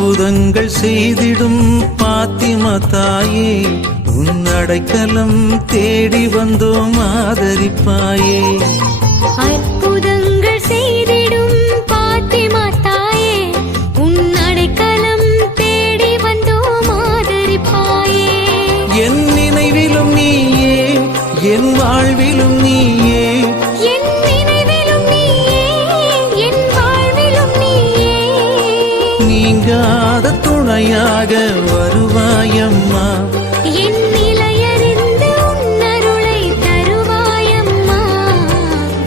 அற்புதங்கள் செய்திடும் பாத்திமா தாயே, உன் அடைக்கலம் தேடி வந்தோம் ஆதரிப்பாயே. அற்புதங்கள் செய்திடும் பாத்திமா தாயே, உன் அடைக்கலம் தேடி வந்தோம் ஆதரிப்பாயே. என் நினைவிலும் நீயே, என் வாழ்விலும் நீயே, என் நினைவிலும் நீயே, என் வாழ்விலும் நீயே. நீங்காத துணையாக வருவாயம்மா. என் நிலையறிந்து உன் அருளை தருவாயம்மா.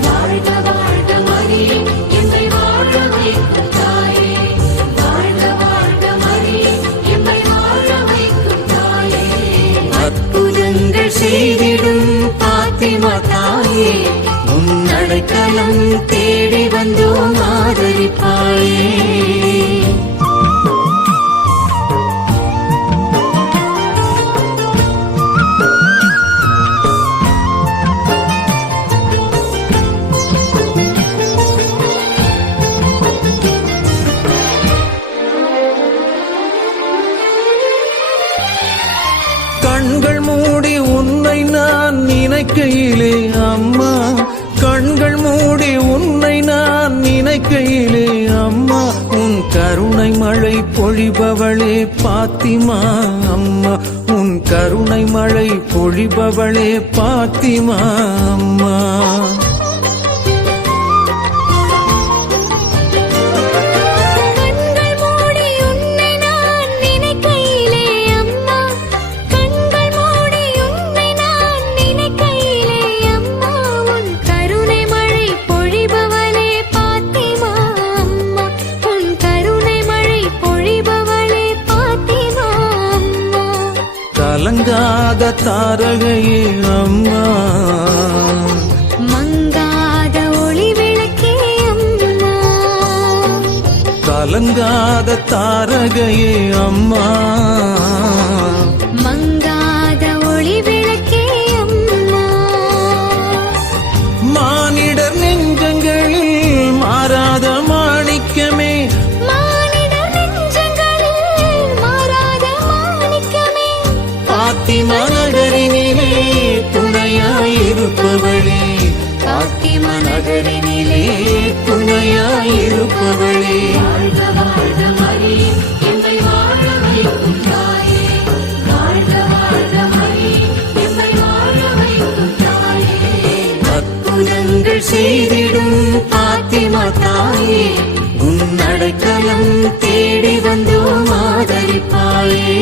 வாழ்க வாழ்க மரியே, எம்மை வாழ வைக்கும் தாயே. வாழ்க வாழ்க மரியே, எம்மை வாழ வைக்கும் தாயே. அற்புதங்கள் செய்திடும் பாத்திமா தாயே, உன் அடைக்கலம் தேடி வந்தோம் ஆதரிப்பாயே. கண்கள் மூடி உன்னை நான் நினைக்கையிலே அம்மா, கண்கள் மூடி உன்னை நான் நினைக்கையிலே அம்மா, உன் கருணை மழை பொழிபவளே பாத்திமா அம்மா, உன் கருணை மழை பொழிபவளே பாத்திமா அம்மா. கலங்காத தாரகையே அம்மா, மங்காத ஒளி விளக்கே அம்மா. கலங்காத தாரகையே அம்மா, மங்காத ஒளி விளக்கே அம்மா. மானிடர் நெஞ்சங்களில் மாறாத மாணிக்கமே, மானிடர் நெஞ்சங்களில் மாறாத மாணிக்கமே. பாத்திமா நகரினிலே துணையாயிருப்பவளே, பாத்திமா நகரினிலே துணையாயிருப்பவளே. வாழ்க வாழ்க மரியே, எம்மை வாழ வைக்கும் தாயே. வாழ்க வாழ்க மரியே, எம்மை வாழ வைக்கும் தாயே. அற்புதங்கள் செய்திடும் பாத்திமா தாயே, உன் அடைக்கலம் தேடி வந்தோம் ஆதரிப்பாயே.